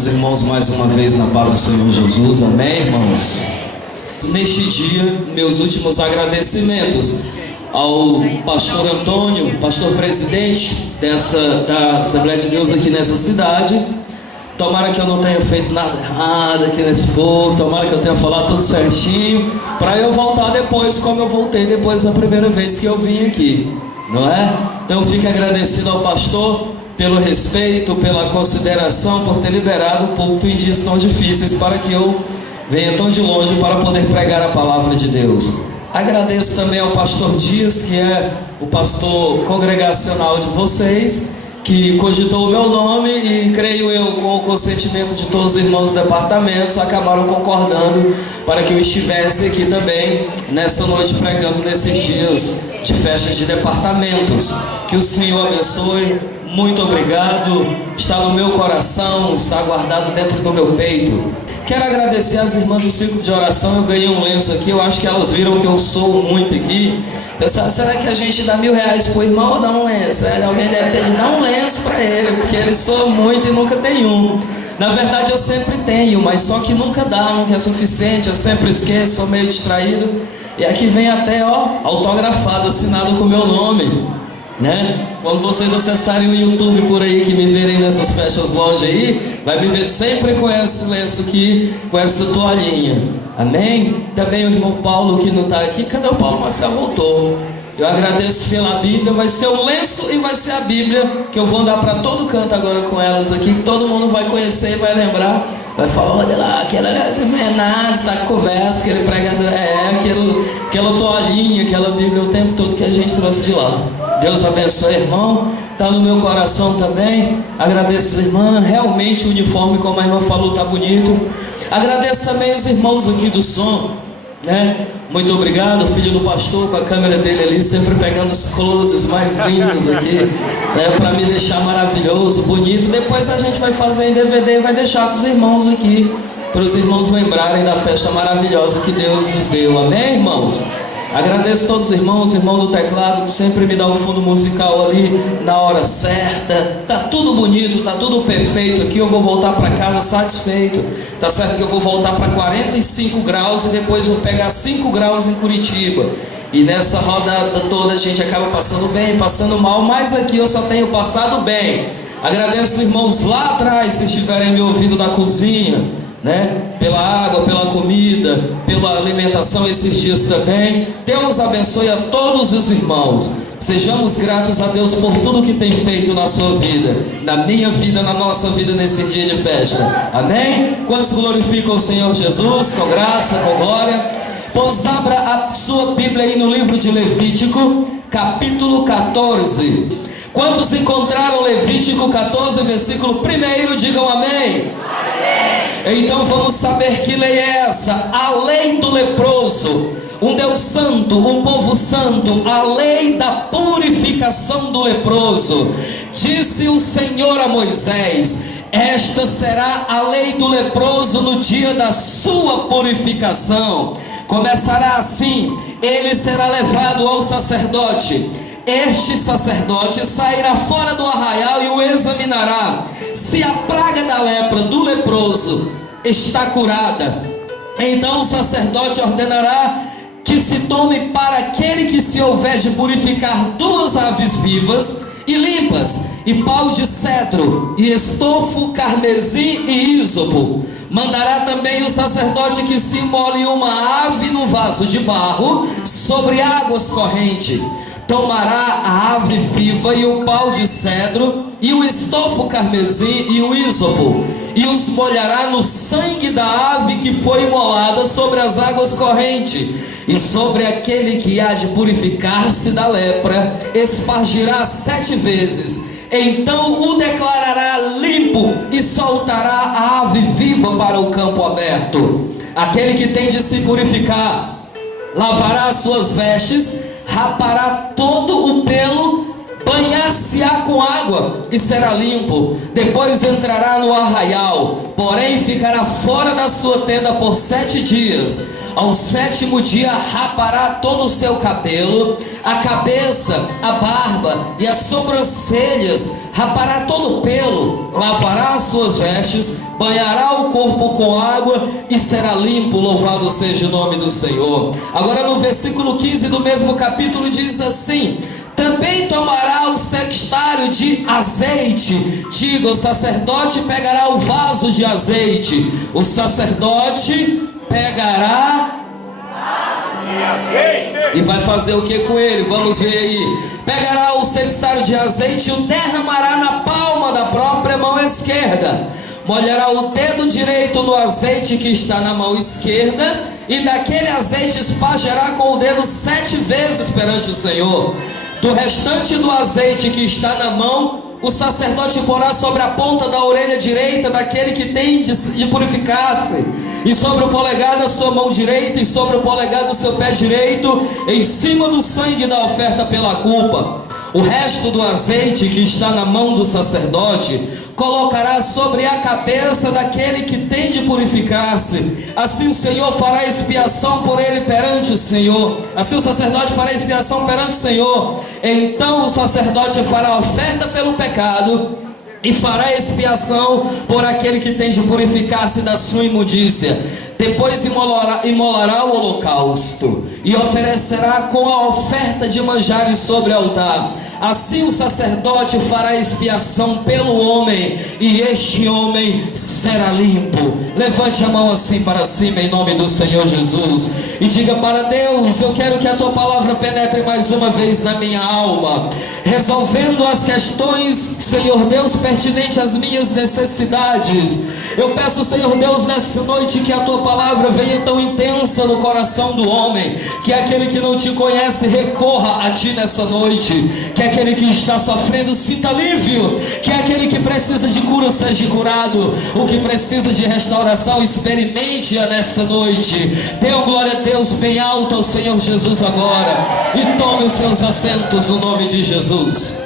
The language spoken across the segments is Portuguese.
os irmãos mais uma vez na paz do Senhor Jesus, amém, irmãos? Neste dia, meus últimos agradecimentos ao pastor Antônio, pastor presidente da Assembleia de Deus aqui nessa cidade. Tomara que eu não tenha feito nada errado aqui nesse povo, tomara que eu tenha falado tudo certinho, para eu voltar depois como eu voltei depois da primeira vez que eu vim aqui, não é? Então eu fico agradecido ao pastor pelo respeito, pela consideração, por ter liberado o púlpito em dias tão difíceis para que eu venha tão de longe para poder pregar a palavra de Deus. Agradeço também ao pastor Dias, que é o pastor congregacional de vocês, que cogitou o meu nome e, creio eu, com o consentimento de todos os irmãos dos departamentos, acabaram concordando para que eu estivesse aqui também nessa noite pregando nesses dias de festas de departamentos. Que o Senhor abençoe. Muito obrigado, está no meu coração, está guardado dentro do meu peito. Quero agradecer às irmãs do círculo de oração. Eu ganhei um lenço aqui, eu acho que elas viram que eu sou muito aqui. Pensaram, será que a gente dá R$1.000 por irmão ou dá um lenço? Alguém deve ter de dar um lenço para ele, porque ele soa muito e nunca tem um. Na verdade eu sempre tenho, mas só que nunca dá, nunca é suficiente, eu sempre esqueço, sou meio distraído. E aqui vem até, autografado, assinado com o meu nome, né? Quando vocês acessarem o YouTube por aí, que me verem nessas festas lojas aí, vai me ver sempre com esse lenço aqui, com essa toalhinha, amém? Também o irmão Paulo, que não está aqui. Cadê o Paulo? Marcelo voltou. Eu agradeço pela Bíblia. Vai ser um lenço e vai ser a Bíblia, que eu vou dar para todo canto agora com elas aqui, que todo mundo vai conhecer e vai lembrar. Vai falar, olha lá, aquela Renato está com conversa, aquele pregador, aquela toalhinha, aquela Bíblia o tempo todo que a gente trouxe de lá. Deus abençoe, irmão. Está no meu coração também. Agradeço, irmã. Realmente o uniforme, como a irmã falou, está bonito. Agradeço também os irmãos aqui do som, né? Muito obrigado, filho do pastor, com a câmera dele ali, sempre pegando os closes mais lindos aqui, né? Para me deixar maravilhoso, bonito. Depois a gente vai fazer em DVD e vai deixar com os irmãos aqui, para os irmãos lembrarem da festa maravilhosa que Deus nos deu. Amém, irmãos? Agradeço a todos os irmãos, irmão do teclado, que sempre me dá o fundo musical ali na hora certa. Tá tudo bonito, tá tudo perfeito aqui. Eu vou voltar para casa satisfeito. Tá certo que eu vou voltar para 45 graus e depois vou pegar 5 graus em Curitiba. E nessa rodada toda a gente acaba passando bem, passando mal, mas aqui eu só tenho passado bem. Agradeço os irmãos lá atrás, se estiverem me ouvindo na cozinha, né? Pela água, pela comida, pela alimentação esses dias também. Deus abençoe a todos os irmãos. Sejamos gratos a Deus por tudo que tem feito na sua vida, na minha vida, na nossa vida nesse dia de festa. Amém? Quantos glorificam o Senhor Jesus com graça, com glória? Pois abra a sua Bíblia aí no livro de Levítico, capítulo 14. Quantos encontraram Levítico 14, versículo 1? Digam amém. Então vamos saber que lei é essa. A lei do leproso. Um Deus santo, um povo santo. A lei da purificação do leproso. Disse o Senhor a Moisés: esta será a lei do leproso no dia da sua purificação. Começará assim: ele será levado ao sacerdote. Este sacerdote sairá fora do arraial e o examinará. Se a praga da lepra do leproso está curada, então o sacerdote ordenará que se tome para aquele que se houver de purificar 2 aves vivas e limpas, e pau de cedro, e estofo, carmesim e ísopo. Mandará também o sacerdote que se imole uma ave no vaso de barro sobre águas correntes. Tomará a ave viva e o pau de cedro e o estofo carmesim e o ísopo, e os molhará no sangue da ave que foi imolada sobre as águas correntes, e sobre aquele que há de purificar-se da lepra espargirá 7 vezes. Então o declarará limpo e soltará a ave viva para o campo aberto. Aquele que tem de se purificar lavará as suas vestes, rapará todo o pelo banhar-se-á com água e será limpo. Depois entrará no arraial, porém ficará fora da sua tenda por 7 dias. Ao 7º dia rapará todo o seu cabelo, a cabeça, a barba e as sobrancelhas, rapará todo o pelo, lavará as suas vestes, banhará o corpo com água e será limpo. Louvado seja o nome do Senhor. Agora no versículo 15 do mesmo capítulo diz assim: também tomará o sextário de azeite. Diga, o sacerdote pegará o vaso de azeite. O sacerdote pegará e vai fazer o que com ele? Vamos ver aí. Pegará o sextário de azeite e o derramará na palma da própria mão esquerda. Molhará o dedo direito no azeite que está na mão esquerda, e daquele azeite espargerá com o dedo 7 vezes perante o Senhor. Do restante do azeite que está na mão, o sacerdote porá sobre a ponta da orelha direita daquele que tem de purificar-se, e sobre o polegar da sua mão direita, e sobre o polegar do seu pé direito, em cima do sangue da oferta pela culpa. O resto do azeite que está na mão do sacerdote colocará sobre a cabeça daquele que tem de purificar-se. Assim o Senhor fará expiação por ele perante o Senhor. Assim o sacerdote fará expiação perante o Senhor. Então o sacerdote fará oferta pelo pecado e fará expiação por aquele que tem de purificar-se da sua imundícia. Depois imolará o holocausto e oferecerá com a oferta de manjares sobre o altar. Assim o sacerdote fará expiação pelo homem, e este homem será limpo. Levante a mão assim para cima em nome do Senhor Jesus e diga para Deus: eu quero que a tua palavra penetre mais uma vez na minha alma, resolvendo as questões, Senhor Deus, pertinentes às minhas necessidades. Eu peço, Senhor Deus, nessa noite, que a tua palavra venha tão intensa no coração do homem, que aquele que não te conhece recorra a ti nessa noite, que aquele que está sofrendo sinta alívio, que aquele que precisa de cura seja curado, o que precisa de restauração experimente-a nessa noite. Dê glória a Deus bem alto ao Senhor Jesus agora, e tome os seus assentos no nome de Jesus.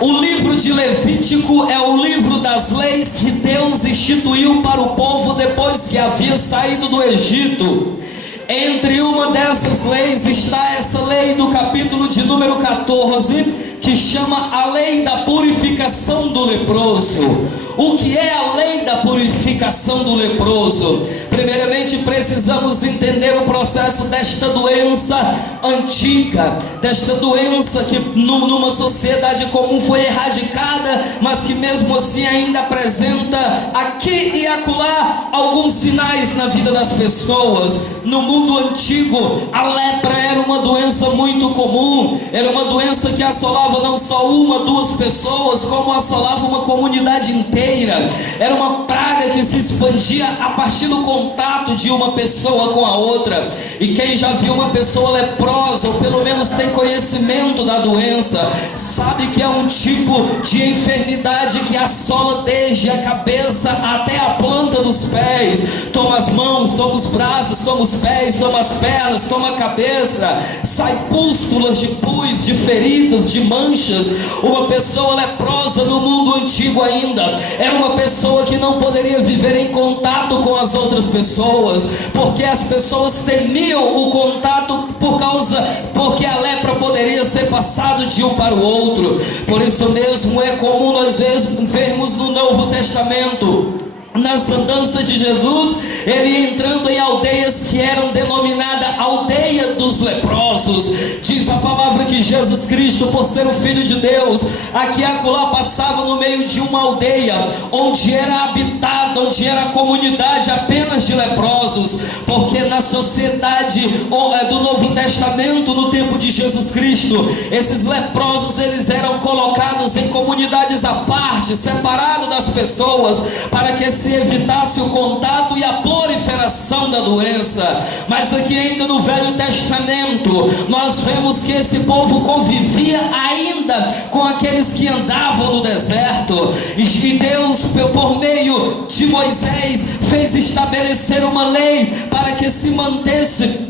O livro de Levítico é o livro das leis que Deus instituiu para o povo depois que havia saído do Egito. Entre uma dessas leis está essa lei do capítulo de número 14, que chama a lei da purificação do leproso. O que é a lei da purificação do leproso? Primeiramente precisamos entender o processo desta doença antiga, desta doença que numa sociedade comum foi erradicada, mas que mesmo assim ainda apresenta aqui e acolá alguns sinais na vida das pessoas. No mundo antigo, a lepra era uma doença muito comum, era uma doença que assolava não só uma, duas pessoas, como assolava uma comunidade inteira. Era uma praga que se expandia a partir do contato de uma pessoa com a outra. E quem já viu uma pessoa leprosa, ou pelo menos tem conhecimento da doença, sabe que é um tipo de enfermidade que assola desde a cabeça até a planta dos pés. Toma as mãos, toma os braços, toma os pés, toma as pernas, toma a cabeça. Sai pústulas de pus, de feridas, de manchas. Uma pessoa leprosa no mundo antigo ainda era uma pessoa que não poderia viver em contato com as outras pessoas, porque as pessoas temiam o contato porque a lepra poderia ser passado de um para o outro. Por isso mesmo é comum nós vermos no Novo Testamento, nas andanças de Jesus, ele entrando em aldeias que eram denominadas aldeia dos leprosos. Diz a palavra que Jesus Cristo, por ser o Filho de Deus, aqui e acolá passava no meio de uma aldeia onde era habitada, onde era a comunidade apenas de leprosos, porque na sociedade do Novo Testamento, no tempo de Jesus Cristo, esses leprosos eles eram colocados em comunidades à parte, separados das pessoas, para que se evitasse o contato e a proliferação da doença. Mas aqui ainda no Velho Testamento nós vemos que esse povo convivia ainda com aqueles que andavam no deserto, e Deus, por meio de Moisés, fez estabelecer uma lei para que se mantesse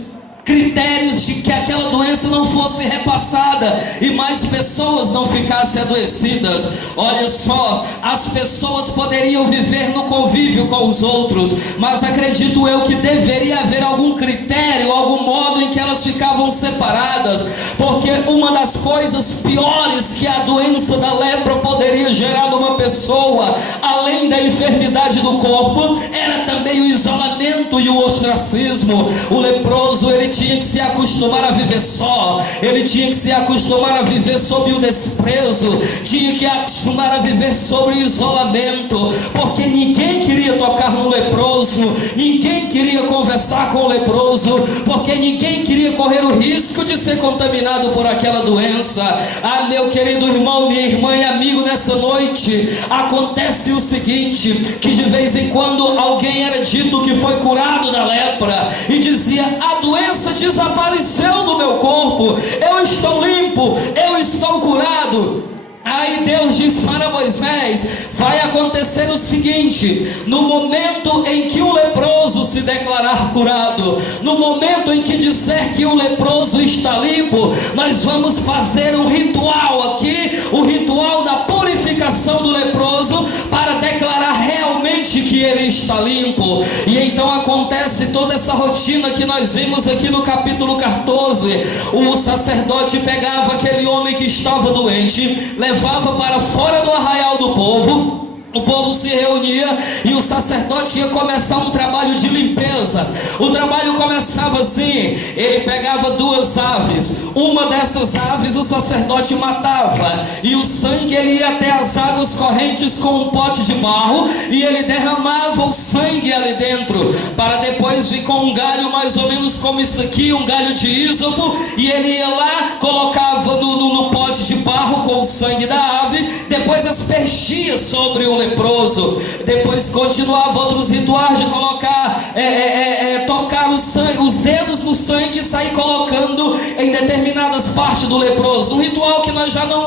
critérios de que aquela doença não fosse repassada e mais pessoas não ficassem adoecidas. Olha só, as pessoas poderiam viver no convívio com os outros, mas acredito eu que deveria haver algum critério, algum modo em que elas ficavam separadas, porque uma das coisas piores que a doença da lepra poderia gerar numa pessoa, além da enfermidade do corpo, era também o isolamento e o ostracismo. O leproso, ele tinha que se acostumar a viver só, ele tinha que se acostumar a viver sob o desprezo, tinha que acostumar a viver sob o isolamento, porque ninguém queria tocar no leproso, ninguém queria conversar com o leproso, porque ninguém queria correr o risco de ser contaminado por aquela doença. Ah, meu querido irmão, minha irmã e amigo, nessa noite acontece o seguinte, que de vez em quando alguém era dito que foi curado da lepra e dizia: a doença desapareceu do meu corpo, eu estou limpo, eu estou curado. Aí Deus diz para Moisés: vai acontecer o seguinte, no momento em que o leproso se declarar curado, no momento em que disser que o leproso está limpo, nós vamos fazer um ritual aqui, o ritual da purificação do leproso, para declarar realmente que ele está limpo. E então acontece toda essa rotina que nós vimos aqui no capítulo 14. O sacerdote pegava aquele homem que estava doente, levava para fora do arraial do povo. O povo se reunia e o sacerdote ia começar um trabalho de limpeza. O trabalho começava assim: ele pegava 2 aves, uma dessas aves o sacerdote matava, e o sangue ele ia até as águas correntes com um pote de barro, e ele derramava o sangue ali dentro, para depois vir com um galho mais ou menos como isso aqui, um galho de ísopo, e ele ia lá, colocava no pote de barro com o sangue da ave, depois aspergia sobre o leproso, depois continuava outros rituais de colocar, tocar os dedos no sangue e sair colocando em determinadas partes do leproso, um ritual que nós já não